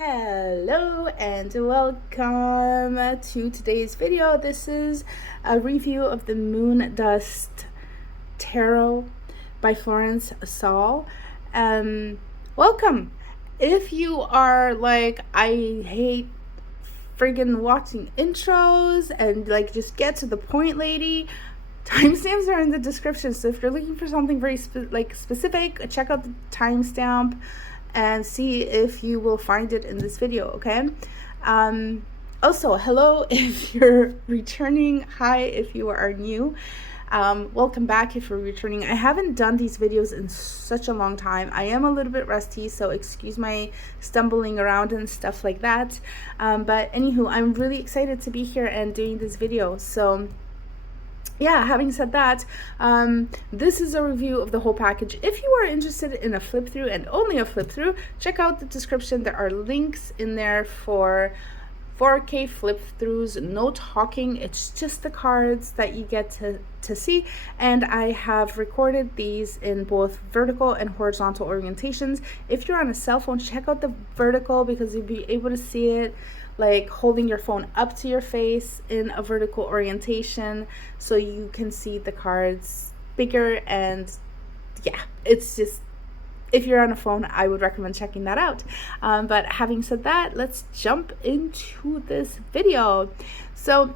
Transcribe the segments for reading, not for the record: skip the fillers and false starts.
Hello and welcome to today's video. This is a review of the Moondust Tarot by Florance, Saul. Welcome. If you are like, I hate friggin' watching intros and like just get to the point, lady, timestamps are in the description. So if you're looking for something very specific, check out the timestamp and see if you will find it in this video, okay? Also, hello if you're returning. Hi if you are new. Welcome back if you're returning. I haven't done these videos in such a long time. I am a little bit rusty, so excuse my stumbling around and stuff like that. But anywho, I'm really excited to be here and doing this video. So yeah, having said that, this is a review of the whole package. If you are interested in a flip through and only a flip through, check out the description. There are links in there for 4K flip throughs, no talking. It's just the cards that you get to see. And I have recorded these in both vertical and horizontal orientations. If you're on a cell phone, check out the vertical because you'll be able to see it like holding your phone up to your face in a vertical orientation so you can see the cards bigger. And yeah, it's just, if you're on a phone, I would recommend checking that out. But having said that, let's jump into this video. So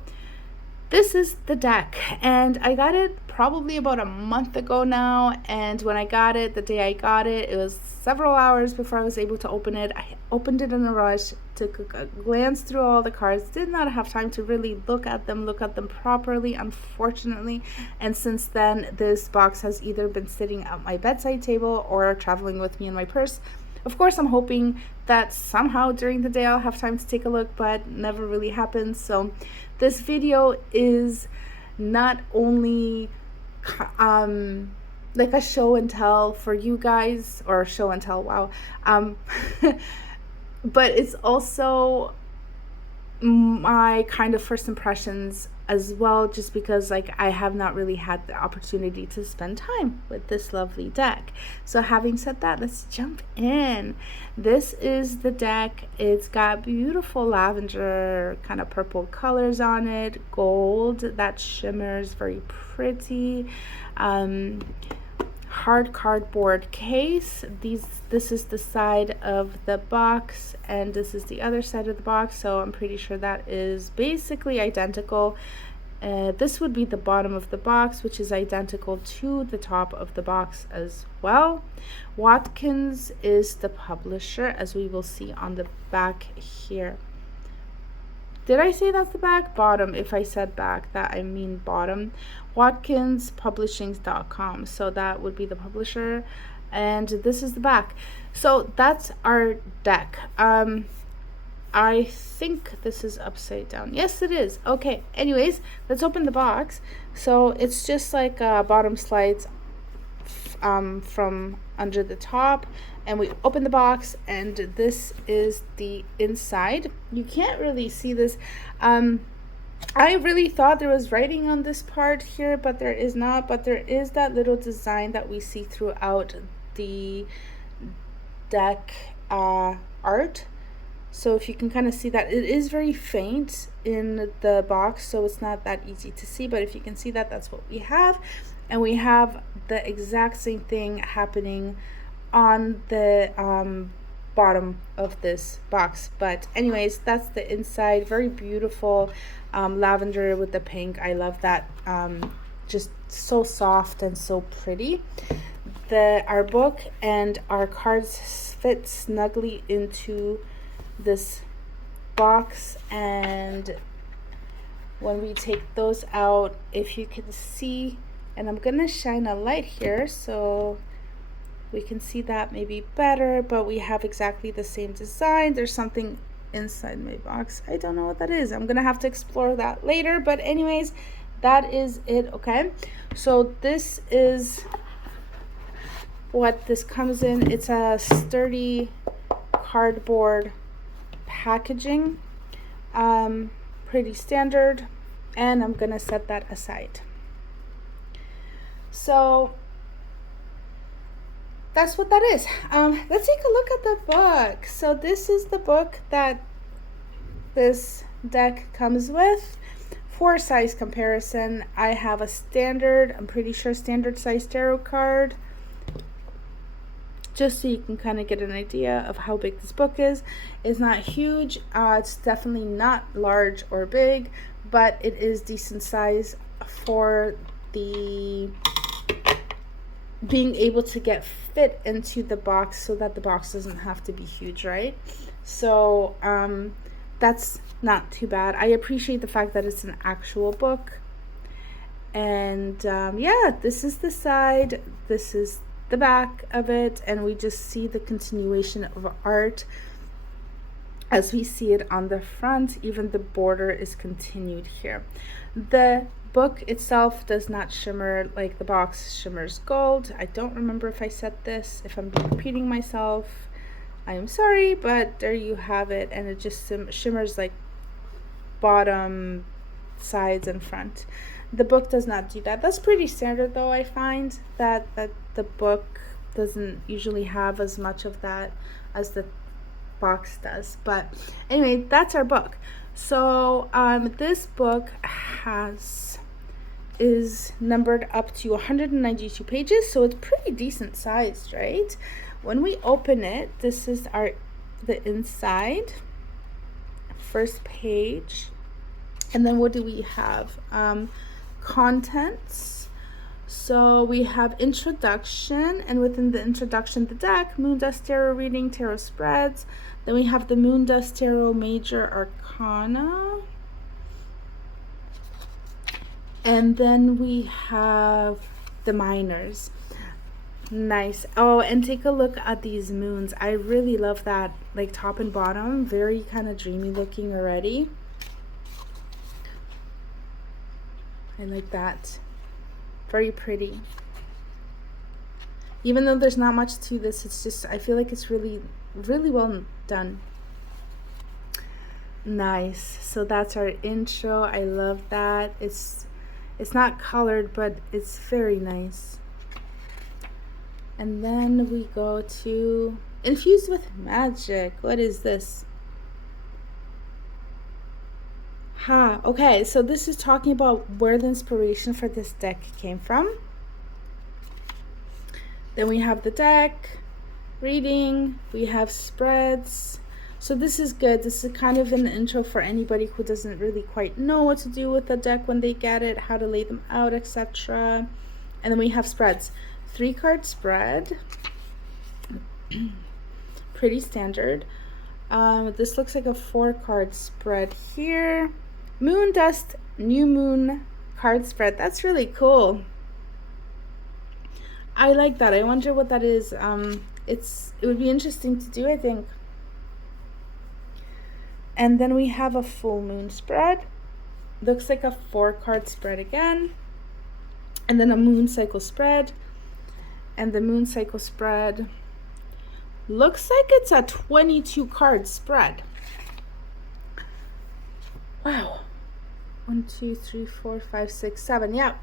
this is the deck, and I got it probably about a month ago now. And when I got it, the day I got it, it was several hours before I was able to open it. I opened it in a rush, took a glance through all the cards, did not have time to really look at them properly, unfortunately. And since then, this box has either been sitting at my bedside table or traveling with me in my purse. Of course, I'm hoping that somehow during the day I'll have time to take a look, but never really happens. So this video is not only like a show and tell for you guys, or show and tell, wow, but it's also my kind of first impressions as well, just because like I have not really had the opportunity to spend time with this lovely deck. So having said that, let's jump in. This is the deck. It's got beautiful lavender kind of purple colors on it, gold that shimmers, very pretty. Hard cardboard case. This is the side of the box and this is the other side of the box, so I'm pretty sure that is basically identical. This would be the bottom of the box, which is identical to the top of the box as well. Watkins is the publisher, as we will see on the back here. Did I say that's the back? Bottom. If I said back, that I mean bottom. WatkinsPublishings.com. So that would be the publisher. And this is the back. So that's our deck. I think this is upside down. Yes, it is. Okay. Anyways, let's open the box. So it's just like bottom slides from under the top, and we open the box and this is the inside. You can't really see this. I really thought there was writing on this part here, but there is not. But there is that little design that we see throughout the deck art. So if you can kind of see that, it is very faint in the box, so it's not that easy to see. But if you can see that, that's what we have. And we have the exact same thing happening on the bottom of this box. But anyways, that's the inside. Very beautiful lavender with the pink. I love that. Just so soft and so pretty. Our book and our cards fit snugly into this box, and when we take those out, if you can see, and I'm gonna shine a light here so we can see that maybe better, but we have exactly the same design. There's something inside my box. I don't know what that is. I'm gonna have to explore that later, but anyways, that is it. Okay, so this is what this comes in. It's a sturdy cardboard packaging, pretty standard, and I'm gonna set that aside. So that's what that is. Let's take a look at the book. So this is the book that this deck comes with. For size comparison, I have a standard, I'm pretty sure standard size tarot card, just so you can kind of get an idea of how big this book is. It's not huge, it's definitely not large or big, but it is decent size for the being able to get fit into the box, so that the box doesn't have to be huge, right? So that's not too bad. I appreciate the fact that it's an actual book. And yeah, this is the side, this is the back of it, and we just see the continuation of art as we see it on the front. Even the border is continued here. The book itself does not shimmer like the box shimmers gold. I don't remember if I said this. If I'm repeating myself, I am sorry, but there you have it. And it just shimmers like bottom, sides, and front. The book does not do that. That's pretty standard, though. I find that the book doesn't usually have as much of that as the box does. But anyway, that's our book. So this book is numbered up to 192 pages, so it's pretty decent sized, right? When we open it, this is the inside, first page, and then what do we have? Contents. So we have introduction, and within the introduction, the deck, Moondust Tarot reading, tarot spreads. Then we have the Moondust Tarot Major Arcana. And then we have the minors. Nice. Oh, and take a look at these moons. I really love that, like top and bottom, very kind of dreamy looking already. I like that. Very pretty. Even though there's not much to this, it's just, I feel like it's really, really well done. Nice. So that's our intro. I love that. It's not colored, but it's very nice. And then we go to Infused with Magic. What is this? Okay, so this is talking about where the inspiration for this deck came from. Then we have the deck, reading, we have spreads. So this is good. This is kind of an intro for anybody who doesn't really quite know what to do with the deck when they get it, how to lay them out, etc. And then we have spreads. 3-card spread. Pretty standard. This looks like a 4-card spread here. Moondust New Moon card spread. That's really cool. I like that. I wonder what that is. It would be interesting to do, I think. And then we have a full moon spread. Looks like a 4-card spread again. And then a moon cycle spread. And the moon cycle spread looks like it's a 22-card spread. Wow. 1, 2, 3, 4, 5, 6, 7. Yeah.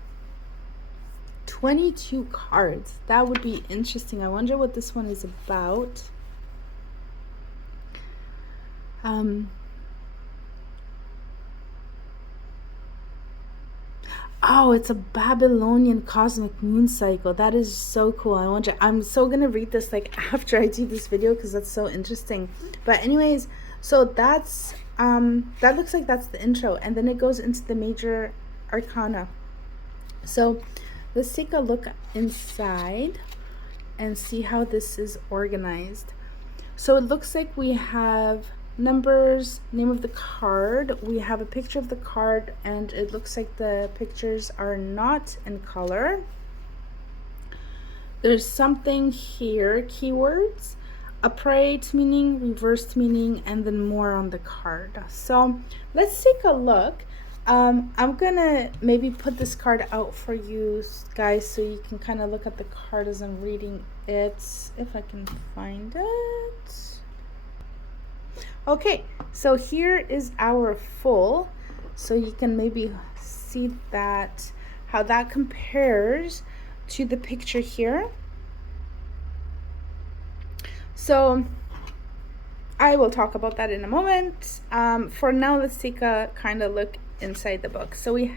22 cards. That would be interesting. I wonder what this one is about. Oh, it's a Babylonian cosmic moon cycle. That is so cool. I wonder, I'm so gonna read this like after I do this video because that's so interesting. But anyways, so that's that looks like that's the intro, and then it goes into the major arcana. So let's take a look inside and see how this is organized. So it looks like we have numbers, name of the card, we have a picture of the card, and it looks like the pictures are not in color. There's something here, keywords, upright meaning, reversed meaning, and then more on the card. So let's take a look. I'm gonna maybe put this card out for you guys so you can kind of look at the card as I'm reading it, if I can find it. Okay, so here is our full, so you can maybe see that, how that compares to the picture here. So I will talk about that in a moment. For now, let's take a kind of look inside the book. So we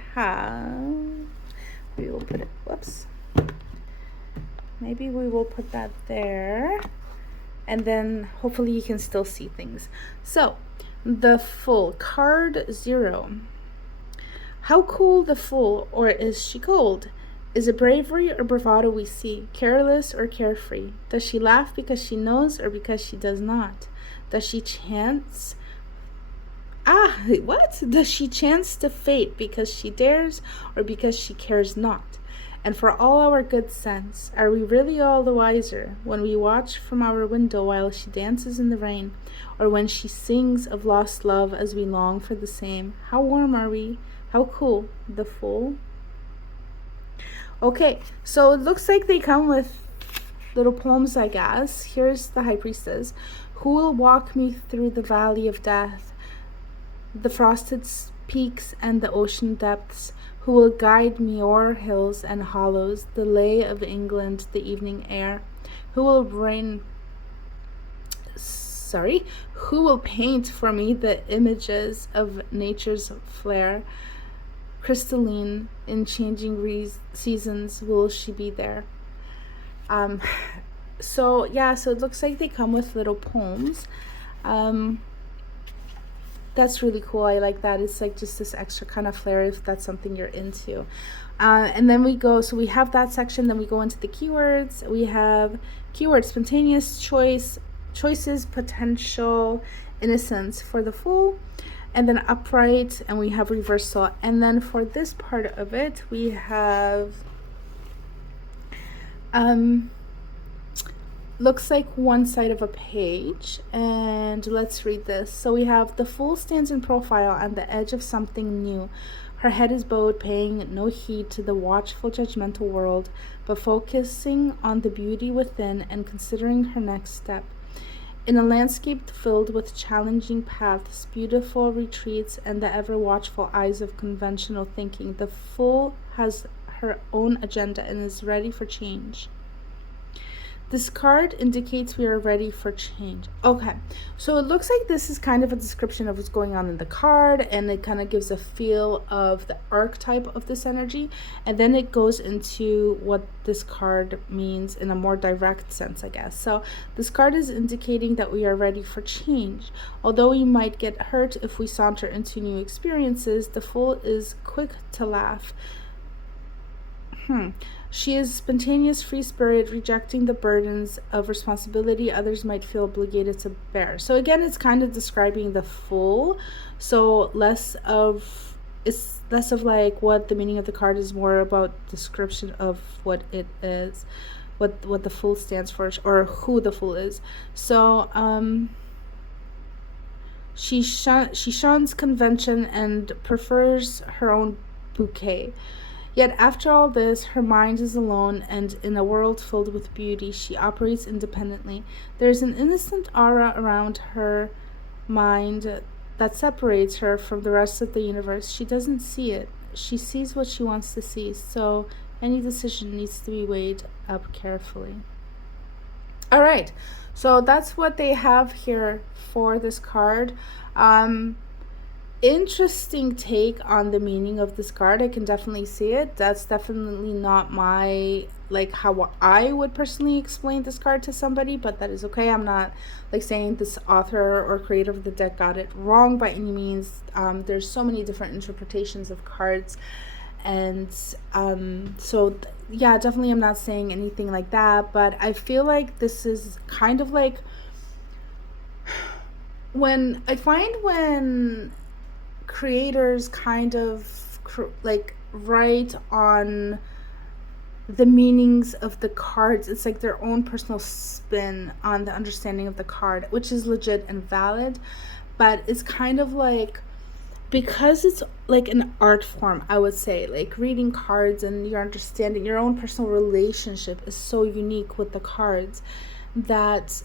will put it, whoops. Maybe we will put that there. And then hopefully you can still see things. So, the Fool, card 0. How cool the Fool, or is she cold? Is it bravery or bravado we see? Careless or carefree? Does she laugh because she knows or because she does not? Does she chance... Does she chance to fate because she dares or because she cares not? And for all our good sense, are we really all the wiser when we watch from our window while she dances in the rain, or when she sings of lost love as we long for the same? How warm are we? How cool, the Fool? Okay, so it looks like they come with little poems, I guess. Here's the High Priestess. Who will walk me through the valley of death, the frosted peaks and the ocean depths? Who will guide me o'er hills and hollows, the lay of England, the evening air? Who will paint for me the images of nature's flare? Crystalline, in changing seasons, will she be there? So it looks like they come with little poems. That's really cool. I like that. It's like just this extra kind of flair if that's something you're into. And then we have that section, then we go into the keywords. We have keywords: spontaneous choices, potential, innocence for the Fool, and then upright, and we have reversal. And then for this part of it, we have looks like one side of a page, and let's read this. So we have the Fool stands in profile on the edge of something new. Her head is bowed, paying no heed to the watchful, judgmental world, but focusing on the beauty within and considering her next step. In a landscape filled with challenging paths, beautiful retreats, and the ever-watchful eyes of conventional thinking, the Fool has her own agenda and is ready for change. This card indicates we are ready for change. Okay, so it looks like this is kind of a description of what's going on in the card, and it kind of gives a feel of the archetype of this energy, and then it goes into what this card means in a more direct sense, I guess. So this card is indicating that we are ready for change. Although we might get hurt if we saunter into new experiences, the Fool is quick to laugh. She is spontaneous, free spirit, rejecting the burdens of responsibility others might feel obligated to bear. So again, it's kind of describing the Fool. So less of like what the meaning of the card is, more about description of what it is, what the Fool stands for, or who the Fool is. So she shuns convention and prefers her own bouquet. Yet after all this, her mind is alone, and in a world filled with beauty, she operates independently. There is an innocent aura around her mind that separates her from the rest of the universe. She doesn't see it. She sees what she wants to see, so any decision needs to be weighed up carefully. All right, so that's what they have here for this card. Interesting take on the meaning of this card. I can definitely see it. That's definitely not my, like, how I would personally explain this card to somebody, but that is okay. I'm not like saying this author or creator of the deck got it wrong by any means. There's so many different interpretations of cards, and definitely I'm not saying anything like that, but I feel like this is kind of like when creators kind of write on the meanings of the cards, it's like their own personal spin on the understanding of the card, which is legit and valid, but it's kind of like, because it's like an art form, I would say, like reading cards and your understanding, your own personal relationship is so unique with the cards that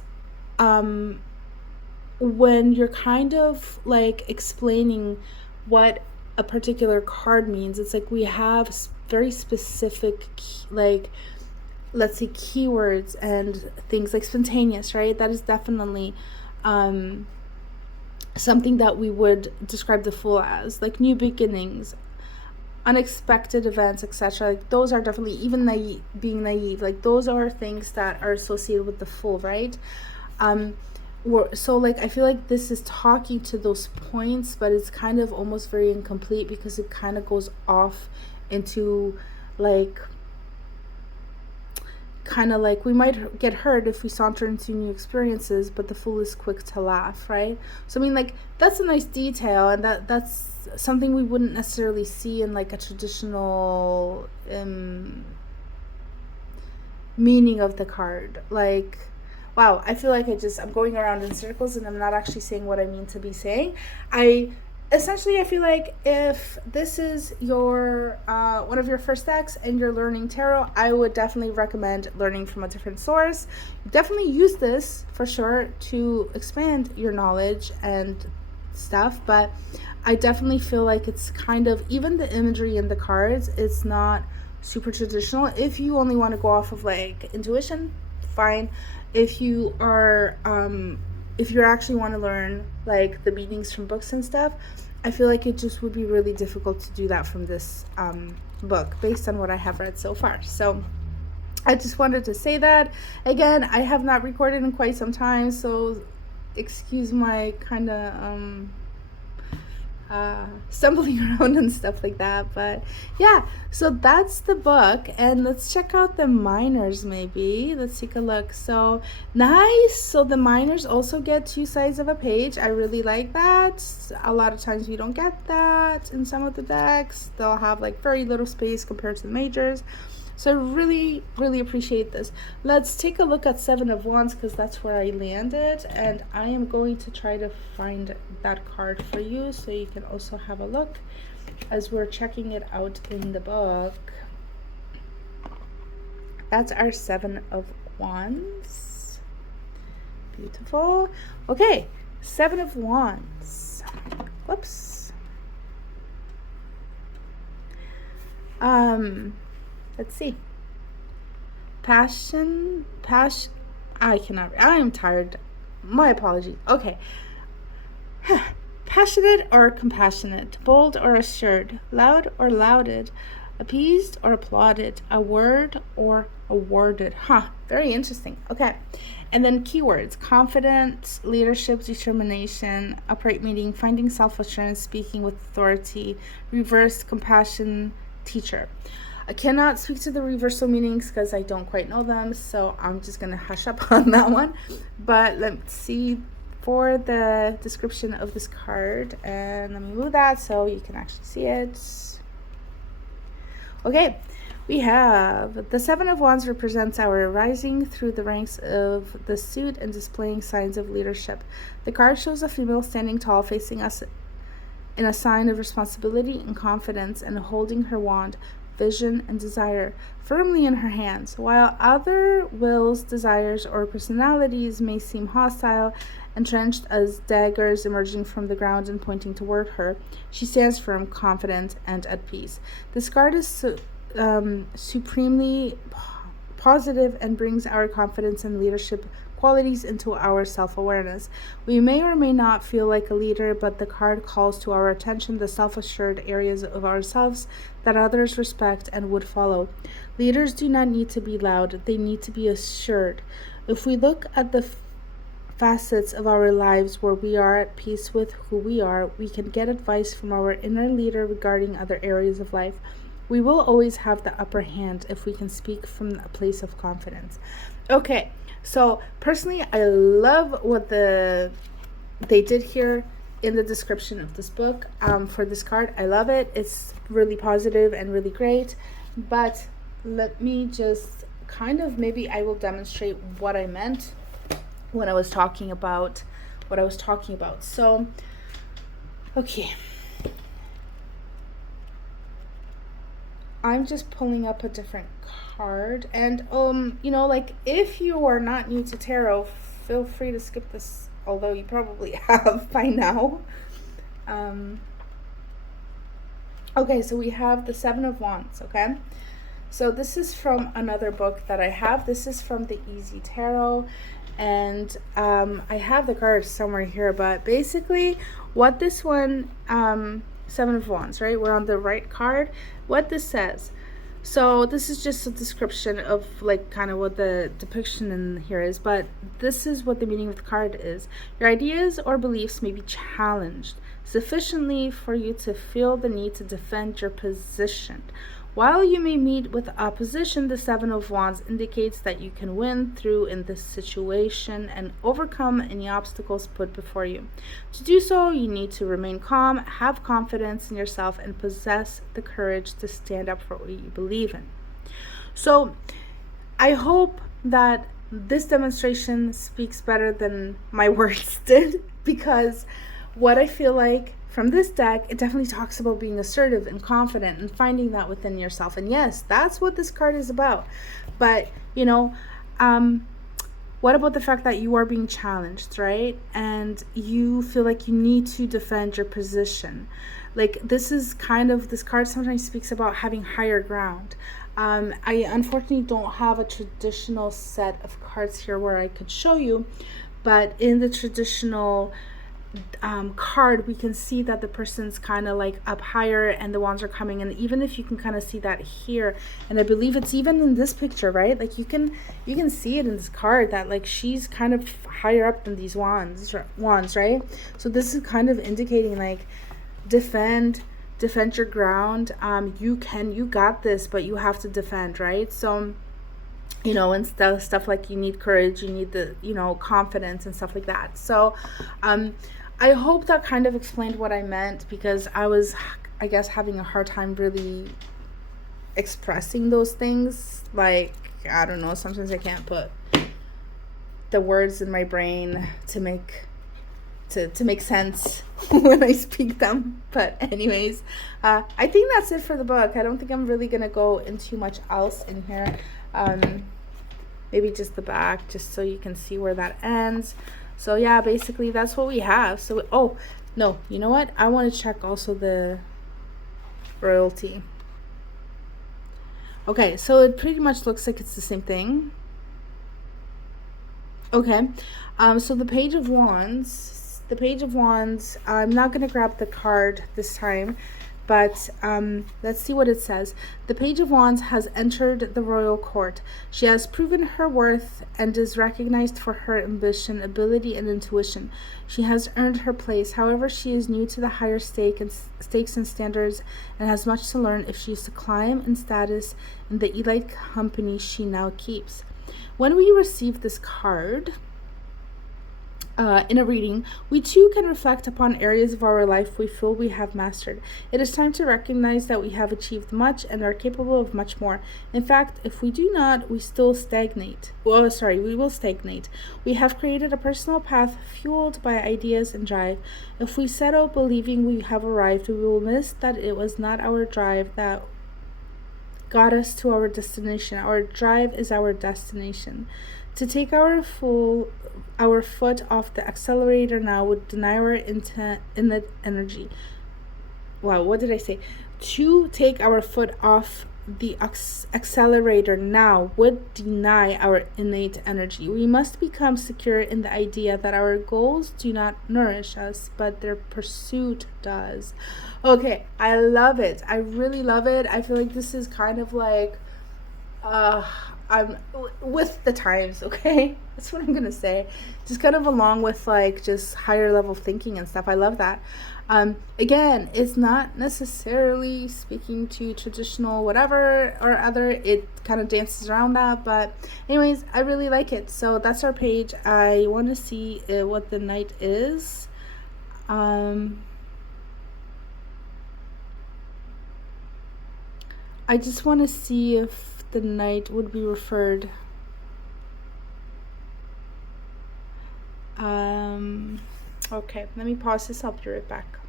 when you're kind of like explaining what a particular card means, it's like we have very specific like let's say, keywords and things like spontaneous, right? That is definitely something that we would describe the Fool as, like new beginnings, unexpected events, etc. Like those are definitely, even being naive, like those are things that are associated with the Fool, right? um so like I feel like this is talking to those points, but it's kind of almost very incomplete because it kind of goes off into like, kind of like, we might get hurt if we saunter into new experiences, but the Fool is quick to laugh, right? So I mean, like, that's a nice detail, and that's something we wouldn't necessarily see in like a traditional meaning of the card. Like, wow, I feel like I'm going around in circles and I'm not actually saying what I mean to be saying. I feel like if this is your one of your first decks and you're learning tarot, I would definitely recommend learning from a different source. Definitely use this for sure to expand your knowledge and stuff, but I definitely feel like it's kind of, even the imagery in the cards, it's not super traditional. If you only want to go off of like intuition, fine. If you are if you actually want to learn like the meanings from books and stuff, I feel like it just would be really difficult to do that from this book based on what I have read so far. So I just wanted to say that. Again, I have not recorded in quite some time, so excuse my kind of stumbling around and stuff like that. But yeah, so that's the book, and let's check out the minors. Maybe let's take a look. So nice. So the minors also get two sides of a page. I really like that. A lot of times we don't get that in some of the decks. They'll have like very little space compared to the majors. So I really, really appreciate this. Let's take a look at Seven of Wands because that's where I landed. And I am going to try to find that card for you so you can also have a look as we're checking it out in the book. That's our Seven of Wands. Beautiful. Okay, Seven of Wands. Whoops. Let's see. Passion. I am tired. My apology. Okay. Passionate or compassionate, bold or assured, loud or lauded, appeased or applauded, a word or awarded. Very interesting. Okay. And then keywords: confidence, leadership, determination, upright meaning, finding self-assurance, speaking with authority, reverse compassion, teacher. I cannot speak to the reversal meanings because I don't quite know them, so I'm just going to hush up on that one. But let's see for the description of this card, and let me move that so you can actually see it. Okay, we have the Seven of Wands represents our rising through the ranks of the suit and displaying signs of leadership. The card shows a female standing tall facing us in a sign of responsibility and confidence and holding her wand, vision, and desire firmly in her hands. While other wills, desires, or personalities may seem hostile, entrenched as daggers emerging from the ground and pointing toward her, she stands firm, confident, and at peace. This card is supremely positive and brings our confidence and leadership qualities into our self-awareness. We may or may not feel like a leader, but the card calls to our attention the self-assured areas of ourselves that others respect and would follow. Leaders do not need to be loud, they need to be assured. If we look at the facets of our lives where we are at peace with who we are, we can get advice from our inner leader regarding other areas of life. We will always have the upper hand if we can speak from a place of confidence. Okay, so personally, I love what they did here in the description of this book for this card. I love it. It's really positive and really great. But let me just kind of, maybe I will demonstrate what I meant when I was talking about what I was talking about. So, okay. I'm just pulling up a different card, and like, if you are not new to tarot, feel free to skip this, although you probably have by now. Okay, so we have the Seven of Wands. Okay, So this is from another book that I have. This is from the Easy Tarot, and I have the cards somewhere here. But basically, what this one, Seven of Wands, right? We're on the right card. What this says. So this is just a description of like kind of what the depiction in here is, but this is what the meaning of the card is. Your ideas or beliefs may be challenged sufficiently for you to feel the need to defend your position. While you may meet with opposition, the Seven of Wands indicates that you can win through in this situation and overcome any obstacles put before you. To do so, you need to remain calm, have confidence in yourself, and possess the courage to stand up for what you believe in. So, I hope that this demonstration speaks better than my words did, because what I feel like from this deck, it definitely talks about being assertive and confident and finding that within yourself. And yes, that's what this card is about. But, what about the fact that you are being challenged, right? And you feel like you need to defend your position. Like, this card sometimes speaks about having higher ground. I unfortunately don't have a traditional set of cards here where I could show you, but in the traditional card, we can see that the person's kind of like up higher and the wands are coming, and even if you can kind of see that here, and I believe it's even in this picture, right? Like you can see it in this card that like she's kind of higher up than these wands, right? So this is kind of indicating like defend your ground. You got this, but you have to defend, right? So and stuff like you need courage, you need the confidence and stuff like that. So I hope that kind of explained what I meant, because I was, I guess, having a hard time really expressing those things. Like, I don't know, sometimes I can't put the words in my brain to make sense when I speak them. But anyways, I think that's it for the book. I don't think I'm really gonna go into much else in here. Maybe just the back, just so you can see where that ends. So yeah, basically that's what we have. So oh no, you know what, I want to check also the royalty. Okay, so it pretty much looks like it's the same thing. Okay, so the Page of Wands, I'm not going to grab the card this time, but let's see what it says. The Page of Wands has entered the royal court. She has proven her worth and is recognized for her ambition, ability, and intuition. She has earned her place. However, she is new to the higher stakes and standards and has much to learn if she is to climb in status in the elite company she now keeps. When we receive this card in a reading, we too can reflect upon areas of our life we feel we have mastered. It is time to recognize that we have achieved much and are capable of much more. In fact, if we do not, we will stagnate. We have created a personal path fueled by ideas and drive. If we settle believing we have arrived, we will miss that it was not our drive that got us to our destination. Our drive is our destination. To take our foot off the accelerator now would deny our innate energy. Wow, what did I say? To take our foot off the accelerator now would deny our innate energy. We must become secure in the idea that our goals do not nourish us, but their pursuit does. Okay, I love it. I really love it. I feel like this is kind of like I'm with the times, okay? That's what I'm gonna say. Just kind of along with like just higher level thinking and stuff. I love that. Again, it's not necessarily speaking to traditional whatever or other. It kind of dances around that, but anyways, I really like it. So that's our page. I want to see what the Knight is. I just want to see if the Knight would be referred. Okay, let me pause this. I'll be right back.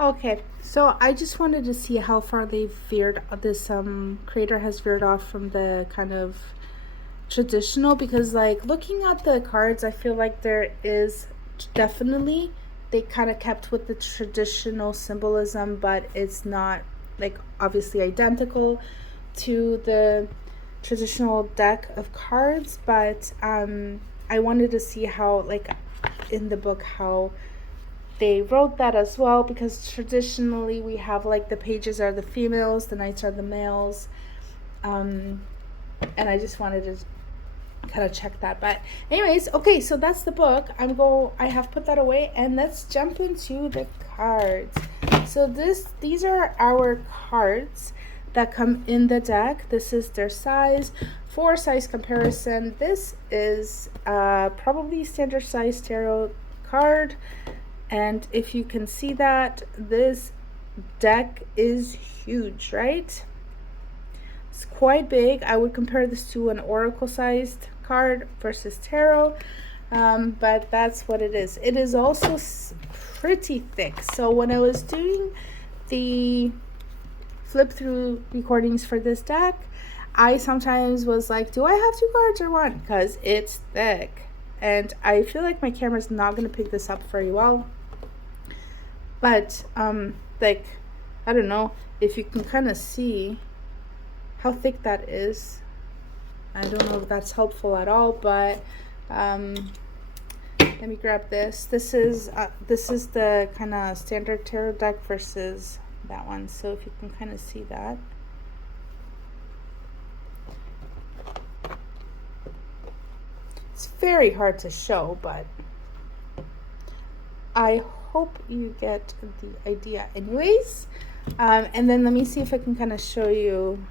Okay, so I just wanted to see how far they've veered. This creator has veered off from the kind of traditional, because like looking at the cards, I feel like there is definitely, they kind of kept with the traditional symbolism, but it's not like obviously identical. to the traditional deck of cards, but I wanted to see how, like, in the book, how they wrote that as well, because traditionally we have, like, the pages are the females, the knights are the males, and I just wanted to kind of check that. But anyways, okay, so that's the book. I have put that away, and let's jump into the cards. So these are our cards that come in the deck. This is their size. For size comparison, this is probably standard size tarot card, and if you can see that, this deck is huge, right? It's quite big. I would compare this to an oracle sized card versus tarot, but that's what it is. It is also pretty thick. So when I was doing the flip through recordings for this deck, I sometimes was like, do I have two cards or one? Because it's thick, and I feel like my camera's not going to pick this up very well. But like, I don't know if you can kind of see how thick that is. I don't know if that's helpful at all, but let me grab this. This is the kind of standard tarot deck versus that one. So if you can kind of see that. It's very hard to show, but I hope you get the idea. Anyways, and then let me see if I can kind of show you.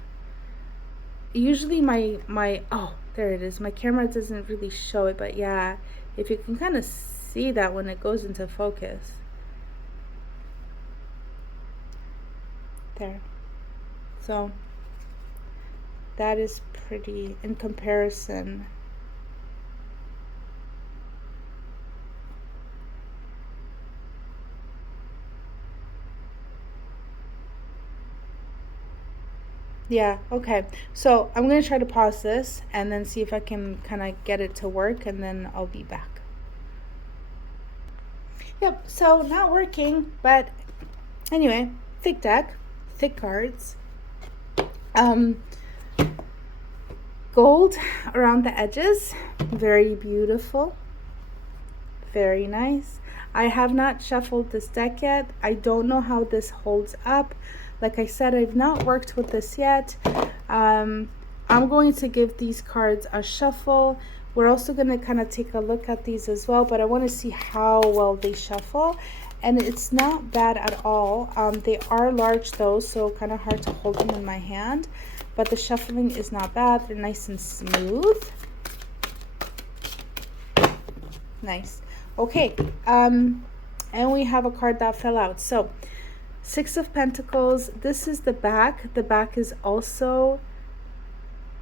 Usually my oh, there it is. My camera doesn't really show it, but yeah, if you can kind of see that when it goes into focus. There. So that is pretty in comparison. Yeah, okay. So I'm going to try to pause this and then see if I can kind of get it to work, and then I'll be back. Yep, so not working, but anyway, thick deck, thick cards. Gold around the edges, very beautiful, very nice. I have not shuffled this deck yet. I don't know how this holds up. Like I said, I've not worked with this yet. I'm going to give these cards a shuffle. We're also going to kind of take a look at these as well, but I want to see how well they shuffle. And it's not bad at all. They are large though, so kind of hard to hold them in my hand. But the shuffling is not bad. They're nice and smooth. Nice. Okay. And we have a card that fell out. So, Six of Pentacles. This is the back. The back is also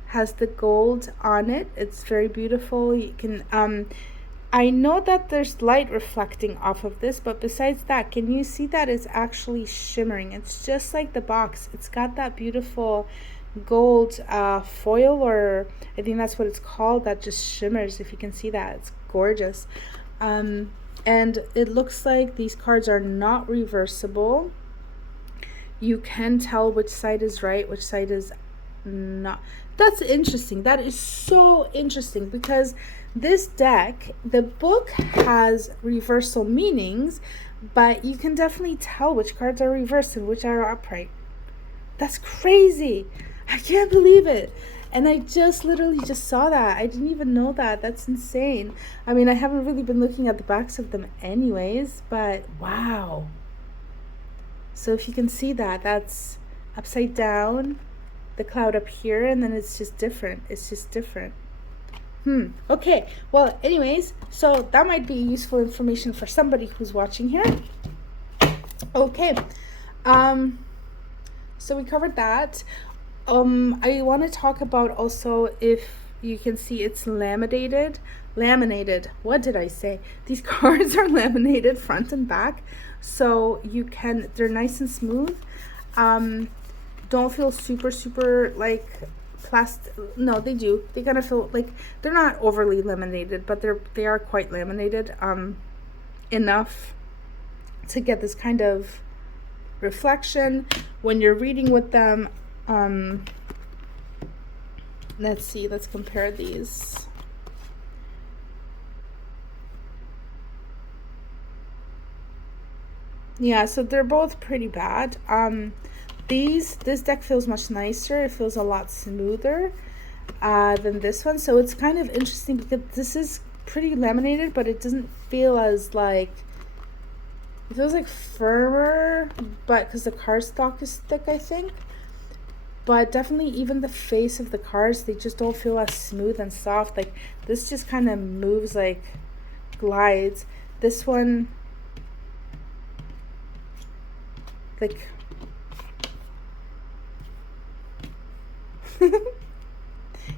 has the gold on it. It's very beautiful. You can I know that there's light reflecting off of this, but besides that, can you see that it's actually shimmering? It's just like the box. It's got that beautiful gold foil, or I think that's what it's called, that just shimmers. If you can see that, it's gorgeous. And it looks like these cards are not reversible. You can tell which side is right, which side is not. That's interesting. That is so interesting, because this deck, the book has reversal meanings, but you can definitely tell which cards are reversed and which are upright. That's crazy. I can't believe it. And I just literally just saw that. I didn't even know that. That's insane. I mean, I haven't really been looking at the backs of them anyways, but wow. So if you can see that, that's upside down, the cloud up here, and then it's just different. It's just different. Okay. Well, anyways, so that might be useful information for somebody who's watching here. Okay. So we covered that. I want to talk about also, if you can see, it's laminated. What did I say? These cards are laminated front and back, so they're nice and smooth. Don't feel super like plastic. No, they do. They kind of feel like they're not overly laminated, but they are quite laminated, enough to get this kind of reflection when you're reading with them. Let's see, let's compare these. Yeah, so they're both pretty bad. This deck feels much nicer. It feels a lot smoother than this one. So it's kind of interesting because this is pretty laminated, but it doesn't feel as like, it feels like firmer, but because the cardstock is thick, I think. But definitely even the face of the cards, they just don't feel as smooth and soft. Like this just kind of moves, like glides. This one, like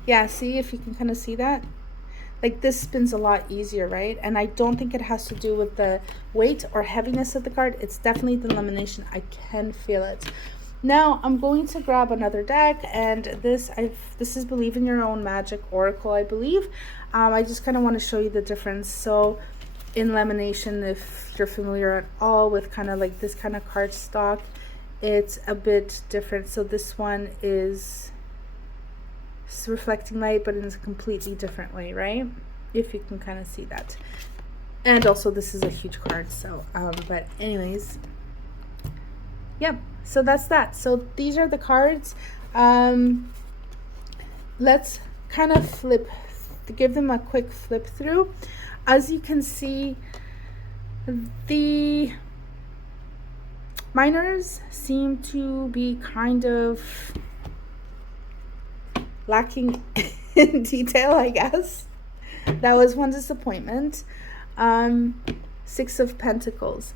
yeah, see if you can kind of see that. Like this spins a lot easier, right? And I don't think it has to do with the weight or heaviness of the card. It's definitely the lamination. I can feel it. Now I'm going to grab another deck, and this is Believe in Your Own Magic Oracle, I believe. I just kind of want to show you the difference. So in lamination, if you're familiar at all with kind of like this kind of cardstock, it's a bit different. So this one is reflecting light, but in a completely different way, right? If you can kind of see that. And also this is a huge card, so but anyways, yeah, so that's that. So these are the cards. Let's kind of give them a quick flip through. As you can see, the minors seem to be kind of lacking in detail, I guess. That was one disappointment. Six of Pentacles,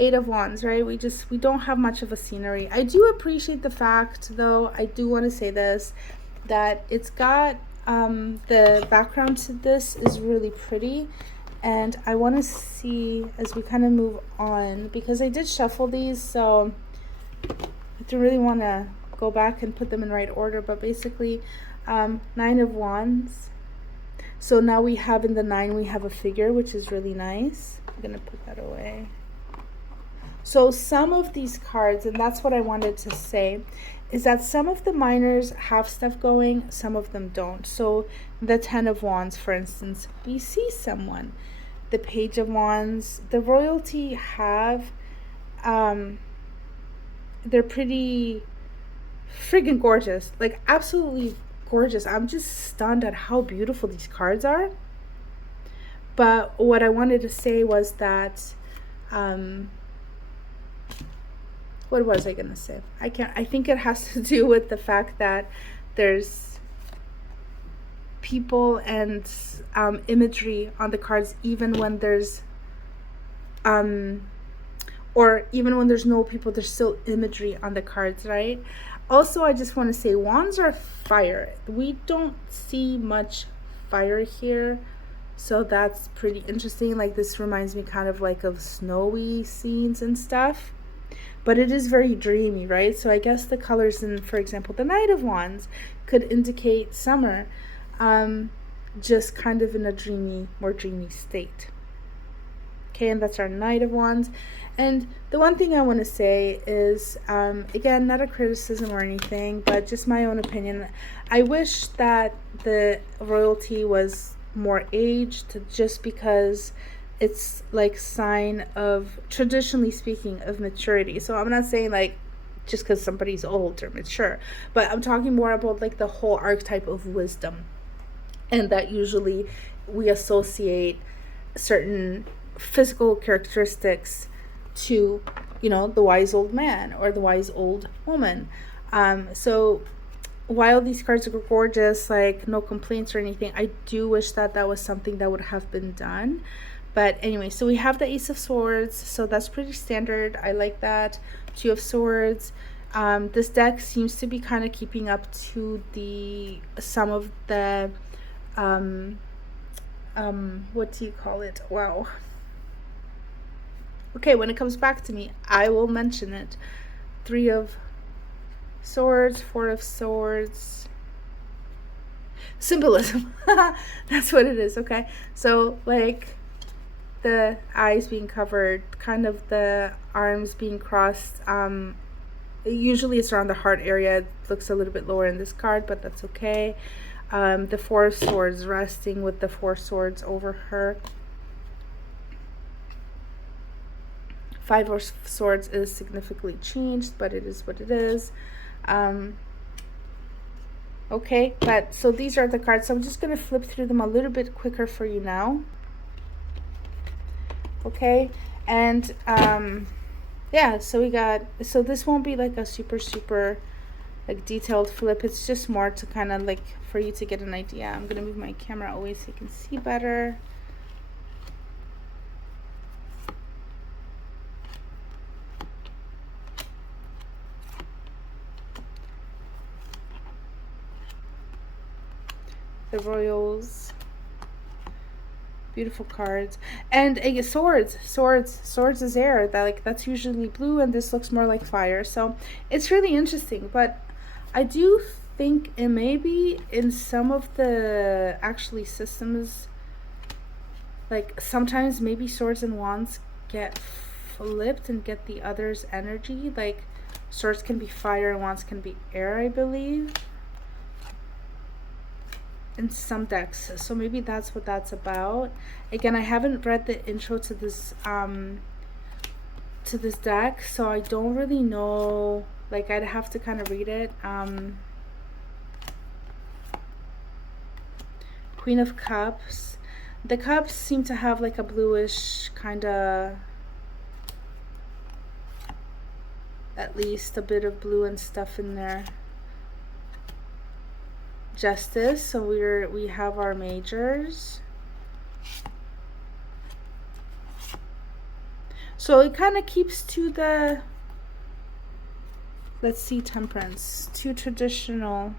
Eight of Wands, right? We don't have much of a scenery. I do appreciate the fact, though, I do want to say this, that it's got the background to this is really pretty, and I want to see as we kind of move on, because I did shuffle these, so I don't really want to go back and put them in right order, but basically Nine of Wands. So now we have in the 9 we have a figure, which is really nice. I'm gonna put that away. So some of these cards, and that's what I wanted to say, is that some of the minors have stuff going, some of them don't. So the 10 of Wands, for instance, we see someone. The Page of Wands, the royalty have they're pretty friggin' gorgeous, like absolutely gorgeous. I'm just stunned at how beautiful these cards are. But what I wanted to say was that what was I gonna say? I think it has to do with the fact that there's people and imagery on the cards, even when there's or even when there's no people, there's still imagery on the cards, right? Also, I just want to say wands are fire. We don't see much fire here, so that's pretty interesting. Like this reminds me kind of like of snowy scenes and stuff, but it is very dreamy, right? So I guess the colors in, for example, the Knight of Wands could indicate summer, just kind of in a dreamy, more dreamy state. Okay, and that's our Knight of Wands. And the one thing I want to say is, again, not a criticism or anything, but just my own opinion. I wish that the royalty was more aged, just because it's like sign of, traditionally speaking, of maturity. So I'm not saying like just because somebody's old or mature, but I'm talking more about like the whole archetype of wisdom, and that usually we associate certain physical characteristics to, the wise old man or the wise old woman. So while these cards are gorgeous, like no complaints or anything, I do wish that that was something that would have been done. But anyway, so we have the Ace of Swords, so that's pretty standard. I like that. Two of Swords. This deck seems to be kind of keeping up to some of the what do you call it? Wow. Okay, when it comes back to me, I will mention it. Three of Swords, Four of Swords. Symbolism. That's what it is, okay? So, like, the eyes being covered, kind of the arms being crossed. Usually it's around the heart area. It looks a little bit lower in this card, but that's okay. the Four of Swords resting with the Four Swords over her. Five of Swords is significantly changed, but it is what it is. Okay, but so these are the cards. So I'm just going to flip through them a little bit quicker for you now. Okay, and yeah, so we got, so this won't be like a super like detailed flip. It's just more to kind of like for you to get an idea. I'm going to move my camera away so you can see better. The Royals, beautiful cards, and swords is air. That, like, that's usually blue, and this looks more like fire. So it's really interesting. But I do think it may be in some of the actually systems, like sometimes maybe swords and wands get flipped and get the other's energy. Like swords can be fire and wands can be air, I believe, in some decks. So maybe that's what that's about. Again, I haven't read the intro to this deck, so I don't really know. Like, I'd have to kind of read it. Queen of Cups. The cups seem to have like a bluish kind of, at least a bit of blue and stuff in there. Justice, so we have our majors. So it kind of keeps to the, let's see, Temperance, too traditional.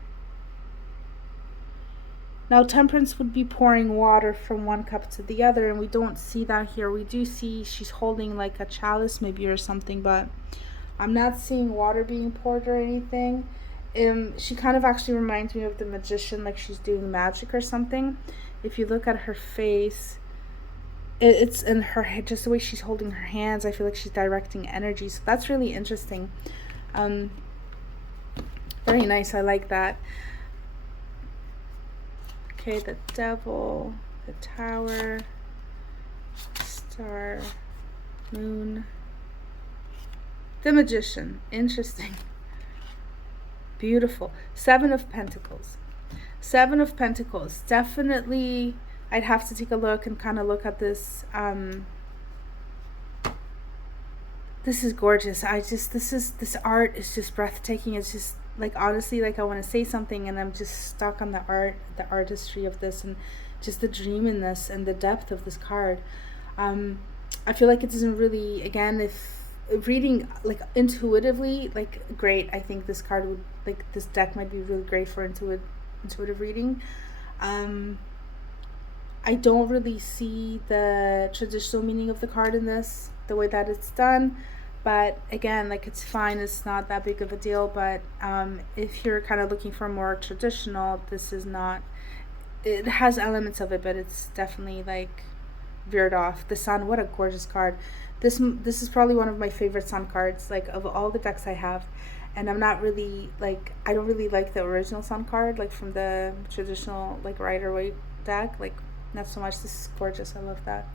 Now Temperance would be pouring water from one cup to the other, and we don't see that here. We do see she's holding like a chalice maybe or something, but I'm not seeing water being poured or anything. She kind of actually reminds me of the magician, like she's doing magic or something. If you look at her face, it's in her head, just the way she's holding her hands. I feel like she's directing energy, so that's really interesting. Very nice. I like that. Okay, the Devil, the Tower, Star, Moon, the Magician. Interesting. Beautiful. Seven of Pentacles. Seven of Pentacles. Definitely, I'd have to take a look and kind of look at this. This is gorgeous. This art is just breathtaking. It's just like, honestly, like I want to say something and I'm just stuck on the artistry of this, and just the dreaminess and the depth of this card. I feel like it doesn't really, again, if reading like intuitively, like great, I think this card would, like this deck might be really great for intuitive reading. I don't really see the traditional meaning of the card in this, the way that it's done, but again, like it's fine, it's not that big of a deal. But if you're kind of looking for more traditional, this is not, it has elements of it, but it's definitely like veered off. The Sun, what a gorgeous card. This is probably one of my favorite Sun cards, like of all the decks I have. And I'm not really like, I don't really like the original Sun card, like from the traditional like Rider-Waite deck, like not so much. This is gorgeous. I love that.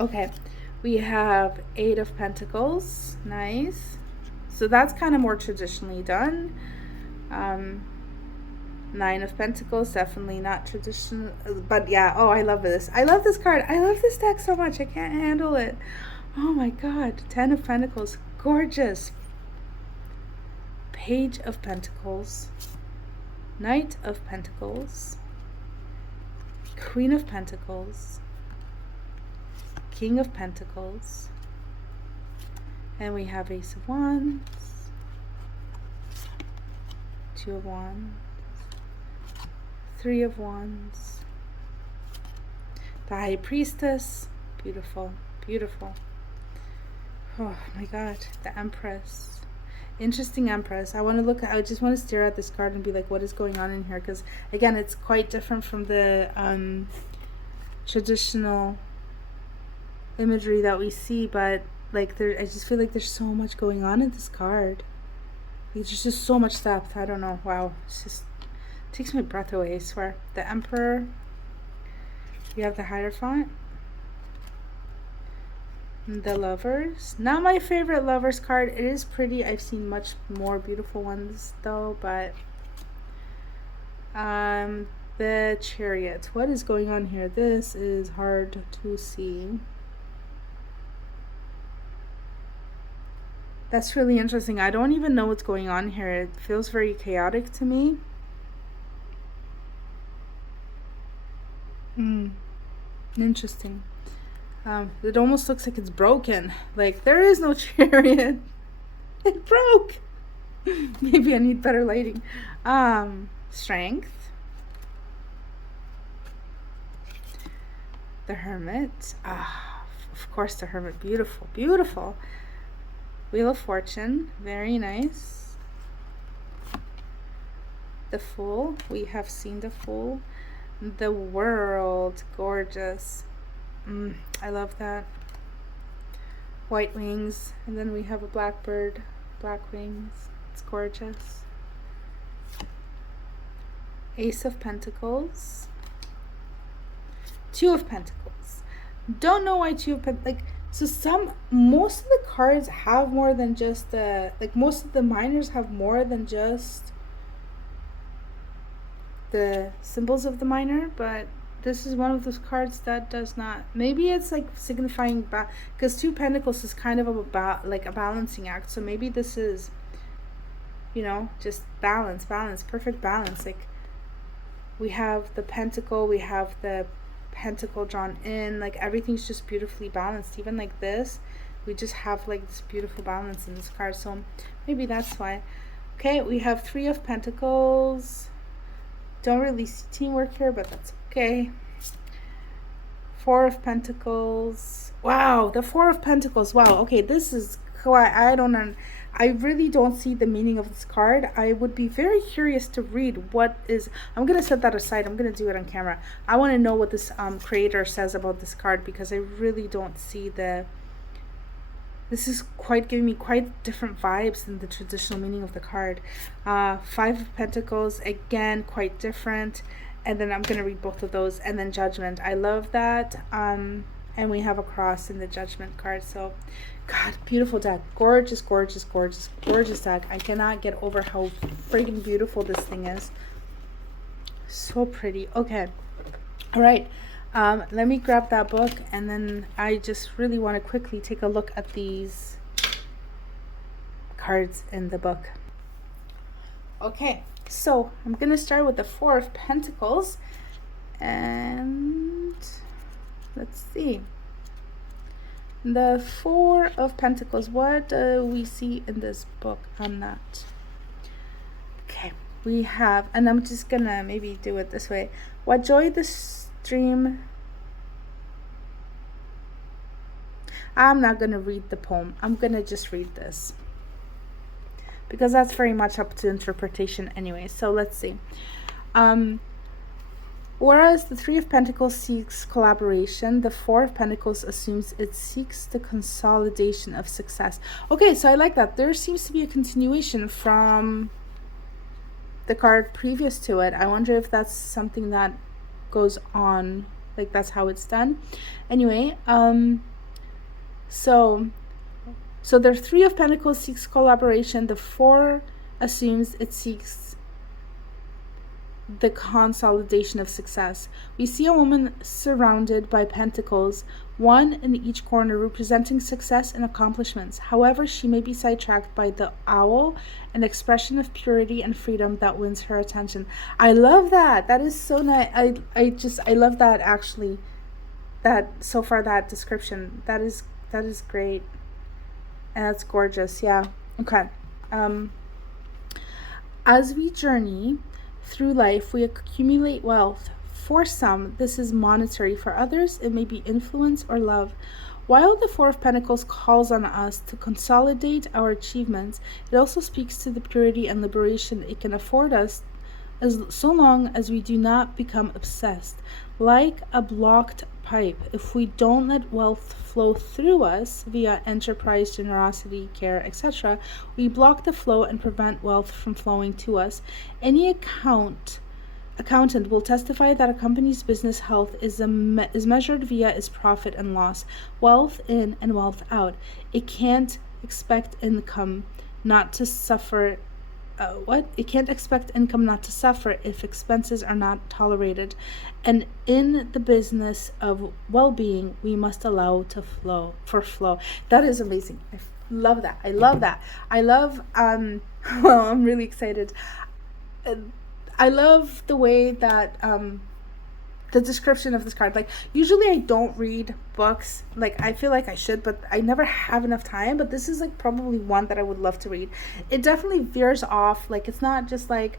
Okay, we have Eight of Pentacles. Nice. So that's kind of more traditionally done. Nine of Pentacles, definitely not traditional, but yeah. Oh, I love this. I love this card. I love this deck so much. I can't handle it. Oh my god. 10 of Pentacles, gorgeous. Page of Pentacles, Knight of Pentacles, Queen of Pentacles, King of Pentacles, and we have Ace of Wands, Two of Wands, Three of Wands, the High Priestess, beautiful, beautiful. Oh my god, the Empress. Interesting Empress. I want to look, I just want to stare at this card and be like, what is going on in here? Because again, it's quite different from the traditional imagery that we see, but like I just feel like there's so much going on in this card. There's just so much depth. I don't know. Wow. It's just, Takes my breath away, I swear. The Emperor. We have the Hierophant. The Lovers. Not my favorite Lovers card. It is pretty. I've seen much more beautiful ones though, but the Chariot. What is going on here? This is hard to see. That's really interesting. I don't even know what's going on here. It feels very chaotic to me. Interesting. It almost looks like it's broken. Like, there is no Chariot. It broke. Maybe I need better lighting. Strength. The Hermit. Of course, the Hermit. Beautiful, beautiful. Wheel of Fortune. Very nice. The Fool. We have seen the Fool. The World. Gorgeous. I love that. White wings. And then we have a blackbird. Black wings. It's gorgeous. Ace of Pentacles. Two of Pentacles. Don't know why Two of Pentacles. Like, so most of the cards have more than just the, like, most of the minors have more than just the symbols of the minor, but this is one of those cards that does not. Maybe it's like signifying because Two Pentacles is kind of like a balancing act. So maybe this is, you know, just balance, perfect balance. Like, we have the pentacle, we have the pentacle drawn in, like everything's just beautifully balanced. Even like this, we just have like this beautiful balance in this card. So maybe that's why. Okay, we have Three of Pentacles. Don't really see teamwork here, but that's okay. Four of Pentacles. Wow, the Four of Pentacles. Wow. Okay, this is why I really don't see the meaning of this card. I would be very curious to read what is. I'm gonna set that aside. I'm gonna do it on camera. I want to know what this creator says about this card, because I really don't see the. This is quite giving me quite different vibes than the traditional meaning of the card. Five of Pentacles, again, quite different. And then I'm going to read both of those. And then Judgment. I love that. And we have a cross in the Judgment card. So, God, beautiful deck. Gorgeous, gorgeous, gorgeous, gorgeous deck. I cannot get over how freaking beautiful this thing is. So pretty. Okay. All right. Let me grab that book, and then I just really want to quickly take a look at these cards in the book. Okay, so I'm going to start with the Four of Pentacles, and let's see. The Four of Pentacles, what do we see in this book on that? Okay, we have, and I'm just going to maybe do it this way. What joy this dream. I'm not going to read the poem. I'm going to just read this, because that's very much up to interpretation anyway. So let's see. Whereas the Three of Pentacles seeks collaboration, the Four of Pentacles assumes it seeks the consolidation of success. Okay, so I like that. There seems to be a continuation from the card previous to it. I wonder if that's something that goes on, like that's how it's done. Anyway, so the Three of Pentacles seeks collaboration. The Four assumes it seeks the consolidation of success. We see a woman surrounded by pentacles, one in each corner, representing success and accomplishments. However, she may be sidetracked by the owl, an expression of purity and freedom that wins her attention. I love that. That is so nice. I love that, actually. That so far, that description, that is great. And that's gorgeous. Yeah. Okay. As we journey through life, we accumulate wealth. For some, this is monetary. For others, it may be influence or love. While the Four of Pentacles calls on us to consolidate our achievements, it also speaks to the purity and liberation it can afford us, so long as we do not become obsessed. Like a blocked pipe, if we don't let wealth flow through us via enterprise, generosity, care, etc., we block the flow and prevent wealth from flowing to us. Any account accountant will testify that a company's business health is measured via its profit and loss, wealth in and wealth out. It can't expect income not to suffer. It can't expect income not to suffer if expenses are not tolerated. And in the business of well-being, we must allow flow. That is amazing. I love that. I love that. I love well, I'm really excited. I love the way that the description of this card. Like, usually I don't read books. Like, I feel like I should, but I never have enough time. But this is like probably one that I would love to read. It definitely veers off. Like, it's not just like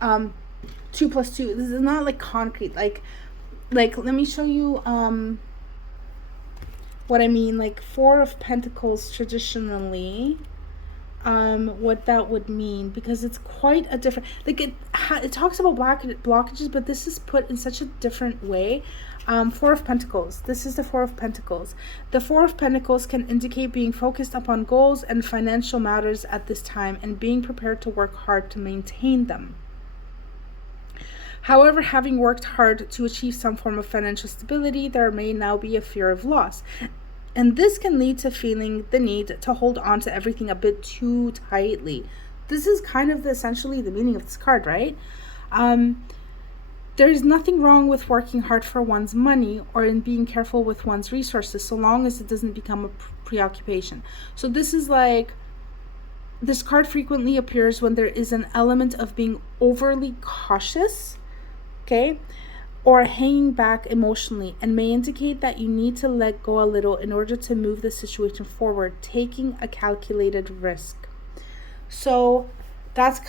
2 plus 2. This is not like concrete. Like let me show you what I mean. Like, 4 of Pentacles traditionally, what that would mean, because it's quite a different, like, it talks about blockages, but this is put in such a different way. 4 of Pentacles. This is the 4 of Pentacles. The 4 of Pentacles can indicate being focused upon goals and financial matters at this time and being prepared to work hard to maintain them. However, having worked hard to achieve some form of financial stability, there may now be a fear of loss. And this can lead to feeling the need to hold on to everything a bit too tightly. This is kind of essentially the meaning of this card, right? There's nothing wrong with working hard for one's money or in being careful with one's resources, so long as it doesn't become a preoccupation. So this is like, this card frequently appears when there is an element of being overly cautious, okay, or hanging back emotionally, and may indicate that you need to let go a little in order to move the situation forward, taking a calculated risk. So that's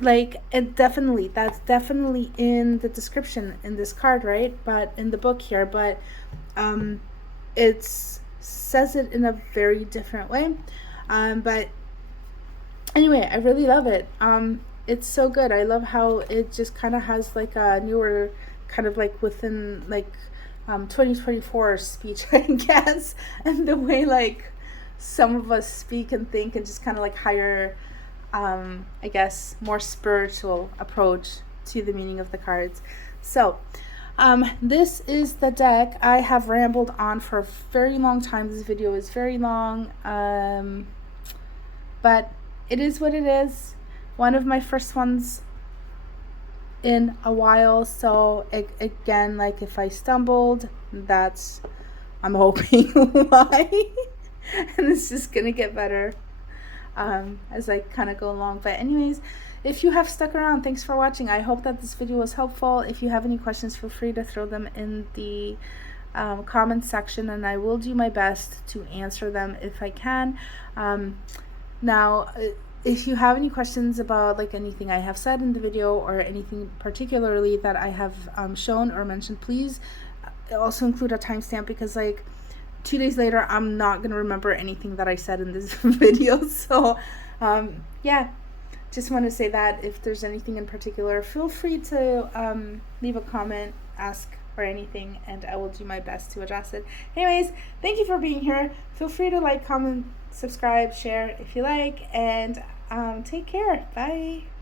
like, that's definitely in the description in this card, right? But in the book here, but it says it in a very different way. But anyway, I really love it. It's so good. I love how it just kind of has like a newer kind of like within like 2024 speech, I guess, and the way like some of us speak and think, and just kind of like higher, I guess, more spiritual approach to the meaning of the cards. So this is the deck. I have rambled on for a very long time. This video is very long, but it is what it is. One of my first ones in a while, so again, like, if I stumbled, that's, I'm hoping, why. And it's just gonna get better as I kind of go along. But anyways, if you have stuck around, thanks for watching. I hope that this video was helpful. If you have any questions, feel free to throw them in the comment section, and I will do my best to answer them if I can. Now, if you have any questions about like anything I have said in the video, or anything particularly that I have shown or mentioned, please also include a timestamp, because like 2 days later I'm not gonna remember anything that I said in this video. So yeah, just want to say that if there's anything in particular, feel free to leave a comment, ask, or anything, and I will do my best to address it. Anyways, thank you for being here. Feel free to like, comment, subscribe, share if you like, and take care. Bye.